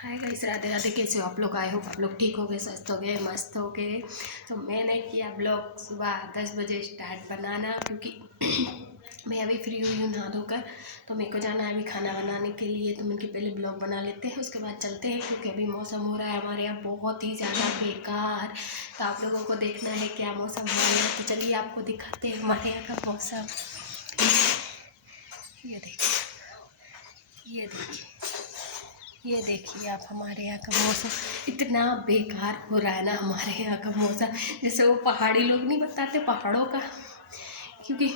Hi guys, Radhe Radhe. कैसे हो आप लोग? आए हो आप लोग ठीक हो गए, स्वस्थ हो गए, मस्त हो गए। तो मैंने किया ब्लॉग सुबह 10 बजे स्टार्ट बनाना, क्योंकि मैं अभी फ्री हुई हूँ नहा धोकर। तो मेरे को जाना है अभी खाना बनाने के लिए। तो मैंने पहले ब्लॉग बना लेते हैं, उसके बाद चलते हैं, क्योंकि अभी मौसम हो रहा है हमारे यहाँ बहुत ही ज़्यादा बेकार। तो आप लोगों को देखना है क्या मौसम हो रहा है। तो चलिए आपको दिखाते हैं हमारे यहाँ का मौसम। ये देखिए, ये देखिए, ये देखिए आप, हमारे यहाँ का मौसम इतना बेकार हो रहा है ना। हमारे यहाँ का मौसम जैसे वो पहाड़ी लोग नहीं बताते पहाड़ों का, क्योंकि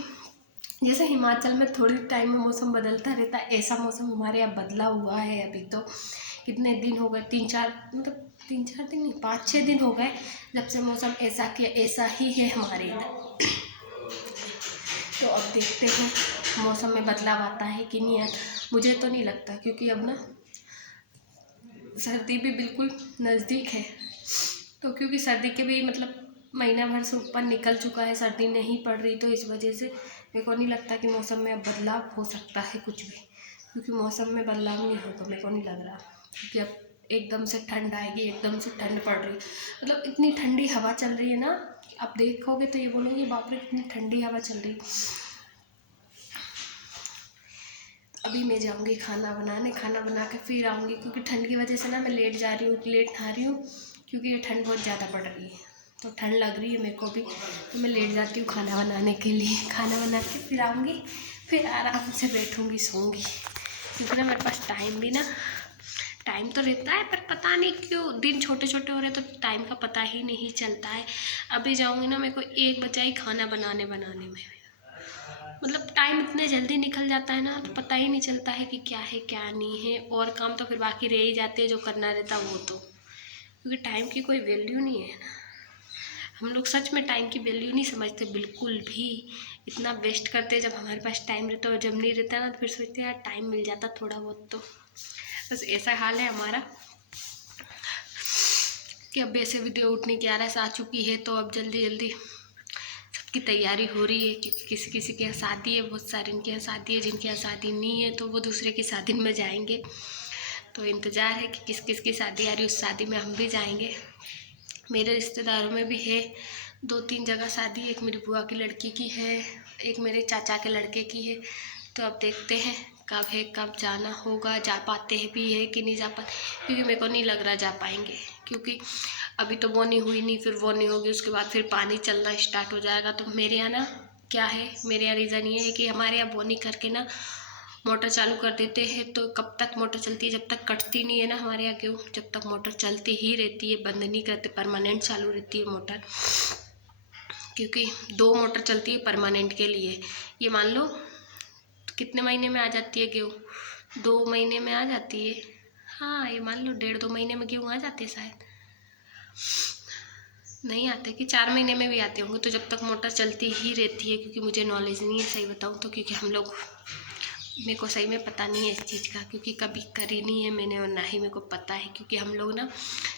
जैसे हिमाचल में थोड़ी टाइम में मौसम बदलता रहता है, ऐसा मौसम हमारे यहाँ बदला हुआ है। अभी तो कितने दिन हो गए, 3-4 मतलब 3-4 दिन नहीं, 5-6 दिन हो गए जब से मौसम ऐसा किया, ऐसा ही है हमारे इधर। तो अब देखते हैं मौसम में बदलाव आता है कि नहीं आता। मुझे तो नहीं लगता, क्योंकि अब ना सर्दी भी बिल्कुल नज़दीक है। तो क्योंकि सर्दी के भी मतलब महीना भर से ऊपर निकल चुका है, सर्दी नहीं पड़ रही, तो इस वजह से मेरे को नहीं लगता कि मौसम में अब बदलाव हो सकता है कुछ भी। क्योंकि मौसम में बदलाव नहीं होगा, मेरे को नहीं लग रहा। क्योंकि अब एकदम से ठंड आएगी, एकदम से ठंड पड़ रही, मतलब इतनी ठंडी हवा चल रही है ना। आप देखोगे तो ये बोलोगे बाप रे कितनी ठंडी हवा चल रही। अभी मैं जाऊंगी खाना बनाने, खाना बना के फिर आऊँगी, क्योंकि ठंड की वजह से ना मैं लेट जा रही हूँ, लेट नहा रही हूँ, क्योंकि ये ठंड बहुत ज़्यादा पड़ रही है। तो ठंड लग रही है मेरे को भी, तो मैं लेट जाती हूँ खाना बनाने के लिए। खाना बना के फिर आऊँगी, फिर आराम से बैठूँगी, सोऊंगी। क्योंकि ना मेरे पास टाइम भी ना, टाइम तो रहता है, पर पता नहीं क्यों दिन छोटे छोटे हो रहे तो टाइम का पता ही नहीं चलता है। अभी जाऊँगी ना, मेरे को 1 बजा ही खाना बनाने में, मतलब टाइम इतने जल्दी निकल जाता है ना, तो पता ही नहीं चलता है कि क्या है क्या नहीं है। और काम तो फिर बाकी रह ही जाते हैं जो करना रहता वो तो, क्योंकि टाइम की कोई वैल्यू नहीं है ना। हम लोग सच में टाइम की वैल्यू नहीं समझते बिल्कुल भी। इतना वेस्ट करते हैं जब हमारे पास टाइम रहता है, और जब नहीं रहता ना तो फिर सोचते हैं यार टाइम मिल जाता थोड़ा बहुत तो। बस ऐसा हाल है हमारा कि अब वैसे भी दे उठने की आरस आ चुकी है, तो अब जल्दी जल्दी की तैयारी हो रही है। क्योंकि किसी किसी के यहाँ शादी है, बहुत सारे इनके यहाँ शादी है, जिनके यहाँ शादी नहीं है तो वो दूसरे की शादी में जाएंगे। तो इंतज़ार है कि किस किस की शादी आ रही है, उस शादी में हम भी जाएंगे। मेरे रिश्तेदारों में भी है 2-3 जगह शादी। एक मेरी बुआ की लड़की की है, एक मेरे चाचा के लड़के की है। तो अब देखते हैं कब है, कब जाना होगा, जा पाते हैं भी है कि नहीं जा पाते। क्योंकि मेरे को नहीं लग रहा जा पाएंगे, क्योंकि अभी तो बोनी हुई नहीं, फिर बोनी होगी, उसके बाद फिर पानी चलना स्टार्ट हो जाएगा। तो मेरे यहाँ ना क्या है, मेरे यहाँ रीज़न ये है कि हमारे यहाँ बोनी करके ना मोटर चालू कर देते हैं। तो कब तक मोटर चलती है, जब तक कटती नहीं है ना हमारे यहाँ गेहूँ, जब तक मोटर चलती ही रहती है, बंद नहीं करते, परमानेंट चालू रहती है मोटर। क्योंकि 2 मोटर चलती है परमानेंट के लिए। ये मान लो कितने महीने में आ जाती है गेहूँ, 2 महीने में आ जाती है। हाँ, ये मान लो 1.5-2 महीने में गेहूँ आ जाते हैं शायद, नहीं आते कि 4 महीने में भी आते होंगे। तो जब तक मोटर चलती ही रहती है, क्योंकि मुझे नॉलेज नहीं है सही बताऊँ तो, क्योंकि हम लोग, मेरे को सही में पता नहीं है इस चीज़ का, क्योंकि कभी करी नहीं है मैंने और ना ही मेरे को पता है। क्योंकि हम लोग ना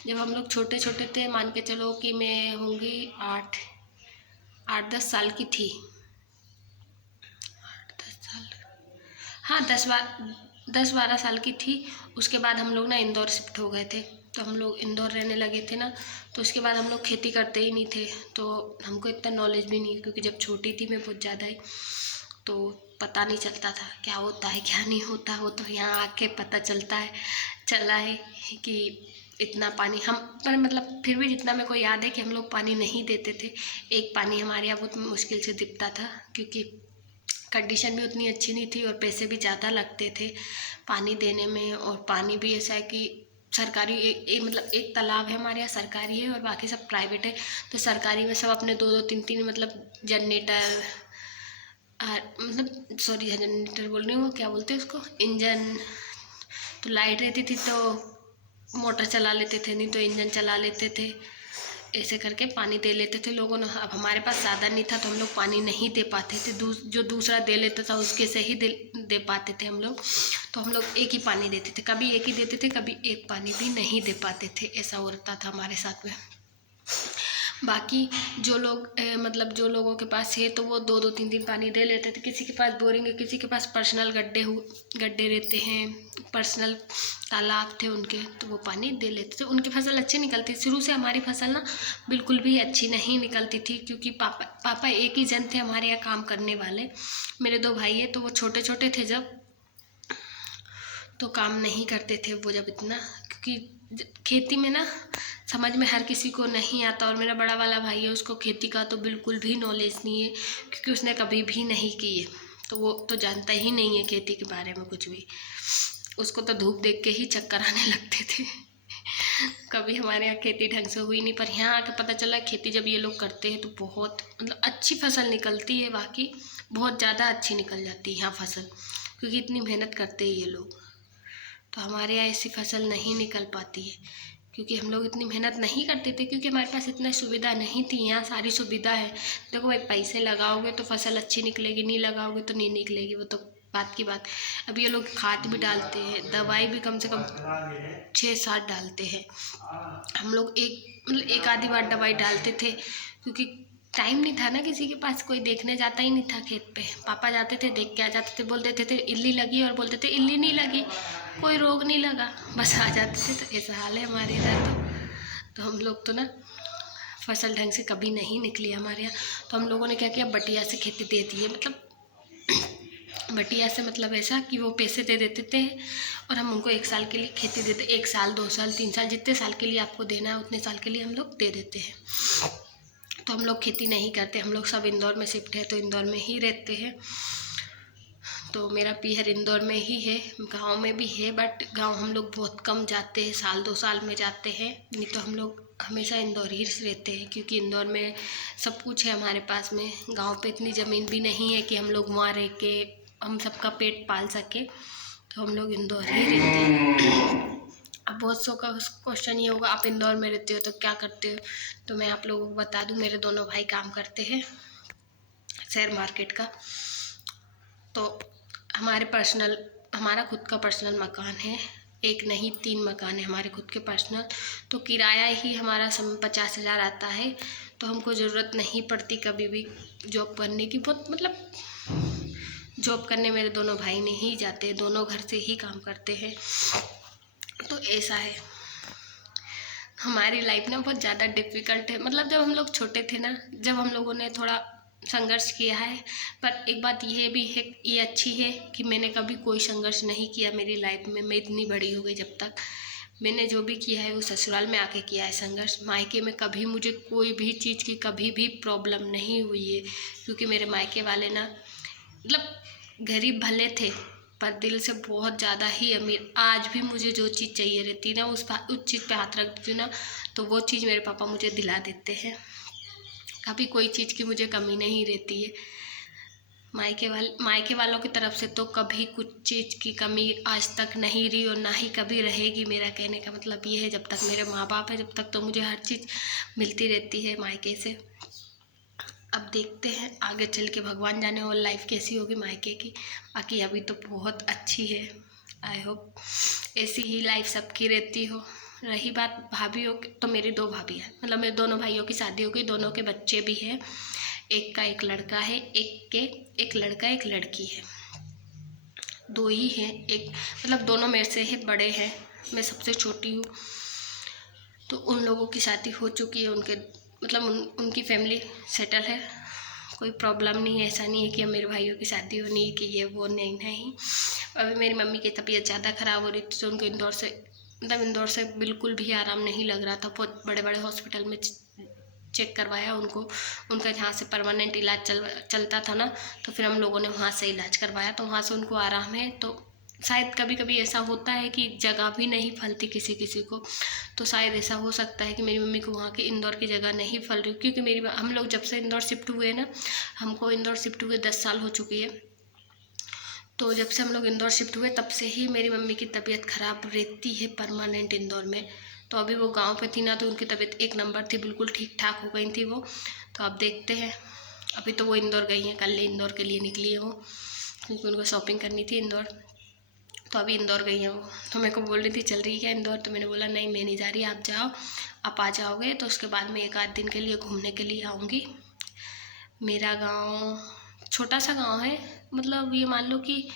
जब हम लोग छोटे छोटे थे, मान के चलो कि मैं होंगी 8-10 साल की थी, 8-10 साल, हाँ 10-12 साल की थी। उसके बाद हम लोग ना इंदौर शिफ्ट हो गए थे। तो हम लोग इंदौर रहने लगे थे ना, तो उसके बाद हम लोग खेती करते ही नहीं थे। तो हमको इतना नॉलेज भी नहीं है, क्योंकि जब छोटी थी मैं बहुत ज़्यादा ही, तो पता नहीं चलता था क्या होता है क्या नहीं होता। वो तो यहाँ आके पता चला है कि इतना पानी हम, पर मतलब फिर भी जितना मेरे को याद है कि हम लोग पानी नहीं देते थे। एक पानी हमारे यहाँ बहुत मुश्किल से दिखता था, क्योंकि कंडीशन भी उतनी अच्छी नहीं थी और पैसे भी ज़्यादा लगते थे पानी देने में। और पानी भी ऐसा है कि सरकारी मतलब एक तालाब है हमारे यहाँ सरकारी है, और बाकी सब प्राइवेट है। तो सरकारी में सब अपने 2-2 3-3 मतलब जनरेटर, मतलब सॉरी जनरेटर बोल रही हूँ, क्या बोलते हैं उसको, इंजन। तो लाइट रहती थी तो मोटर चला लेते थे, नहीं तो इंजन चला लेते थे। ऐसे करके पानी दे लेते थे लोगों ने। अब हमारे पास साधन नहीं था, तो हम लोग पानी नहीं दे पाते थे। जो दूसरा दे लेता था उसके से ही दे पाते थे हम लोग। तो हम लोग एक ही पानी देते थे, कभी एक ही देते थे, कभी एक पानी भी नहीं दे पाते थे। ऐसा होता था हमारे साथ में। बाकी जो लोग मतलब जो लोगों के पास है तो वो 2-2 3 दिन पानी दे लेते थे। किसी के पास बोरिंग है, किसी के पास पर्सनल गड्ढे रहते हैं, पर्सनल तालाब थे उनके, तो वो पानी दे लेते थे। उनकी फसल अच्छी निकलती। शुरू से हमारी फसल ना बिल्कुल भी अच्छी नहीं निकलती थी, क्योंकि पापा एक ही जन थे हमारे यहाँ काम करने वाले। मेरे 2 भाई है, तो वो छोटे छोटे थे जब, तो काम नहीं करते थे वो जब इतना, क्योंकि खेती में ना समझ में हर किसी को नहीं आता। और मेरा बड़ा वाला भाई है, उसको खेती का तो बिल्कुल भी नॉलेज नहीं है, क्योंकि उसने कभी भी नहीं की है, तो वो तो जानता ही नहीं है खेती के बारे में कुछ भी। उसको तो धूप देख के ही चक्कर आने लगते थे। कभी हमारे यहाँ खेती ढंग से हुई नहीं, पर यहाँ आके पता चला खेती जब ये लोग करते हैं तो बहुत मतलब अच्छी फसल निकलती है। बाकी बहुत ज़्यादा अच्छी निकल जाती है यहाँ फसल, क्योंकि इतनी मेहनत करते हैं ये लोग। तो हमारे यहाँ ऐसी फसल नहीं निकल पाती है, क्योंकि हम लोग इतनी मेहनत नहीं करते थे, क्योंकि हमारे पास इतनी सुविधा नहीं थी। यहाँ सारी सुविधा है। देखो भाई, पैसे लगाओगे तो फसल अच्छी निकलेगी, नहीं लगाओगे तो नहीं निकलेगी, वो तो बात की बात। अब ये लोग खाद भी डालते हैं, दवाई भी कम से कम 6-7 डालते हैं। हम लोग एक आधी बार दवाई डालते थे, क्योंकि टाइम नहीं था ना किसी के पास, कोई देखने जाता ही नहीं था खेत पे। पापा जाते थे, देख के आ जाते थे, बोल देते थे इल्ली लगी, और बोलते थे इल्ली नहीं लगी, कोई रोग नहीं लगा, बस आ जाते थे। तो ऐसा हाल है हमारे इधर। तो हम लोग तो ना फसल ढंग से कभी नहीं निकली हमारे यहाँ। तो हम लोगों ने क्या किया, बटिया से खेती दे दी है। मतलब बटिया से मतलब ऐसा कि वो पैसे दे देते थे, और हम उनको 1 साल के लिए खेती देते। 1 साल, 2 साल, 3 साल, जितने साल के लिए आपको देना है उतने साल के लिए हम लोग दे देते हैं। तो हम लोग खेती नहीं करते, हम लोग सब इंदौर में शिफ्ट है, तो इंदौर में ही रहते हैं। तो मेरा पीहर इंदौर में ही है, गांव में भी है, बट गांव हम लोग बहुत कम जाते हैं, साल 2 साल में जाते हैं। नहीं तो हम लोग हमेशा इंदौर ही रहते हैं, क्योंकि इंदौर में सब कुछ है हमारे पास में। गांव पे इतनी ज़मीन भी नहीं है कि हम लोग वहाँ रह के हम सबका पेट पाल सके, तो हम लोग इंदौर ही रहते हैं। अब बहुत सौ का क्वेश्चन ये होगा, आप इंदौर में रहते हो तो क्या करते हो? तो मैं आप लोगों को बता दूं, मेरे दोनों भाई काम करते हैं शेयर मार्केट का। तो हमारा खुद का पर्सनल मकान है, एक नहीं 3 मकान है हमारे खुद के पर्सनल। तो किराया ही हमारा 50,000 आता है। तो हमको ज़रूरत नहीं पड़ती कभी भी जॉब करने की। बहुत मतलब जॉब करने मेरे दोनों भाई नहीं जाते, दोनों घर से ही काम करते हैं। तो ऐसा है हमारी लाइफ ना, बहुत ज़्यादा डिफ़िकल्ट है। मतलब जब हम लोग छोटे थे ना, जब हम लोगों ने थोड़ा संघर्ष किया है, पर एक बात ये भी है, ये अच्छी है कि मैंने कभी कोई संघर्ष नहीं किया मेरी लाइफ में। मैं इतनी बड़ी हो गई, जब तक मैंने जो भी किया है वो ससुराल में आके किया है संघर्ष। मायके में कभी मुझे कोई भी चीज़ की कभी भी प्रॉब्लम नहीं हुई है, क्योंकि मेरे मायके वाले ना मतलब गरीब भले थे, पर दिल से बहुत ज़्यादा ही अमीर। आज भी मुझे जो चीज़ चाहिए रहती है ना, उस चीज़ पे हाथ रख देती हूँ ना, तो वो चीज़ मेरे पापा मुझे दिला देते हैं। कभी कोई चीज़ की मुझे कमी नहीं रहती है। मायके वालों की तरफ से तो कभी कुछ चीज़ की कमी आज तक नहीं रही, और ना ही कभी रहेगी। मेरा कहने का मतलब ये है, जब तक मेरे माँ बाप है, जब तक तो मुझे हर चीज़ मिलती रहती है मायके से। अब देखते हैं आगे चल के, भगवान जाने और लाइफ कैसी होगी मायके की। बाकी अभी तो बहुत अच्छी है। आई होप ऐसी ही लाइफ सबकी रहती हो। रही बात भाभीयों की, तो मेरी 2 भाभी हैं, मतलब मेरे दोनों भाइयों की शादी हो गई, दोनों के बच्चे भी हैं। एक का एक लड़का है, एक लड़का एक लड़की है, 2 ही हैं। एक मतलब दोनों मेरे से ही बड़े हैं, मैं सबसे छोटी हूँ। तो उन लोगों की शादी हो चुकी है, उनके मतलब उनकी फैमिली सेटल है, कोई प्रॉब्लम नहीं है। ऐसा नहीं है कि अब मेरे भाइयों की शादी होनी है कि ये वो, नहीं। अभी मेरी मम्मी की तबीयत ज़्यादा ख़राब हो रही थी, तो उनको इंदौर से बिल्कुल भी आराम नहीं लग रहा था। बहुत बड़े बड़े हॉस्पिटल में चेक करवाया उनको, उनका जहाँ से परमानेंट इलाज चलता था ना, तो फिर हम लोगों ने वहाँ से इलाज करवाया, तो वहाँ से उनको आराम है। तो शायद कभी कभी ऐसा होता है कि जगह भी नहीं फलती किसी किसी को, तो शायद ऐसा हो सकता है कि मेरी मम्मी को वहाँ की इंदौर की जगह नहीं फल रही, क्योंकि हम लोग जब से इंदौर शिफ्ट हुए ना, हमको इंदौर शिफ्ट हुए 10 साल हो चुकी है। तो जब से हम लोग इंदौर शिफ्ट हुए, तब से ही मेरी मम्मी की तबीयत ख़राब रहती है परमानेंट इंदौर में। तो अभी वो गांव पे थी ना, तो उनकी तबीयत 1 नंबर थी, बिल्कुल ठीक ठाक हो गई थी वो। तो अब देखते हैं, अभी तो वो इंदौर गई हैं, कल इंदौर के लिए निकली है वो, क्योंकि उनको शॉपिंग करनी थी इंदौर। तो अभी इंदौर गई हैं वो। तो मेरे को बोल रही थी चल रही है क्या इंदौर, तो मैंने बोला नहीं मैं नहीं जा रही, आप जाओ, आप आ जाओगे तो उसके बाद मैं 1 आध दिन के लिए घूमने के लिए आऊँगी। मेरा गांव छोटा सा गांव है, मतलब ये मान लो कि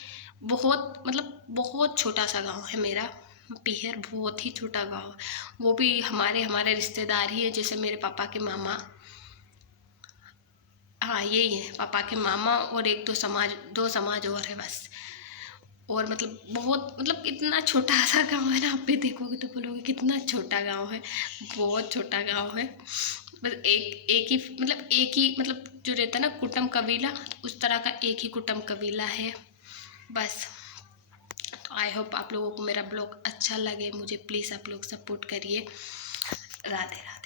बहुत छोटा सा गांव है मेरा। पीहर बहुत ही छोटा गांव है, वो भी हमारे रिश्तेदार ही है, जैसे मेरे पापा के मामा, हाँ यही है पापा के मामा, और 2 समाज और है बस। और बहुत इतना छोटा सा गांव है ना, आप भी देखोगे तो बोलोगे कितना छोटा गांव है, बहुत छोटा गांव है। बस एक ही जो रहता है ना कुटुंब कबीला, उस तरह का एक ही कुटुंब कबीला है बस। तो आई होप आप लोगों को मेरा ब्लॉग अच्छा लगे, मुझे प्लीज़ आप लोग सपोर्ट करिए। राधे राधे।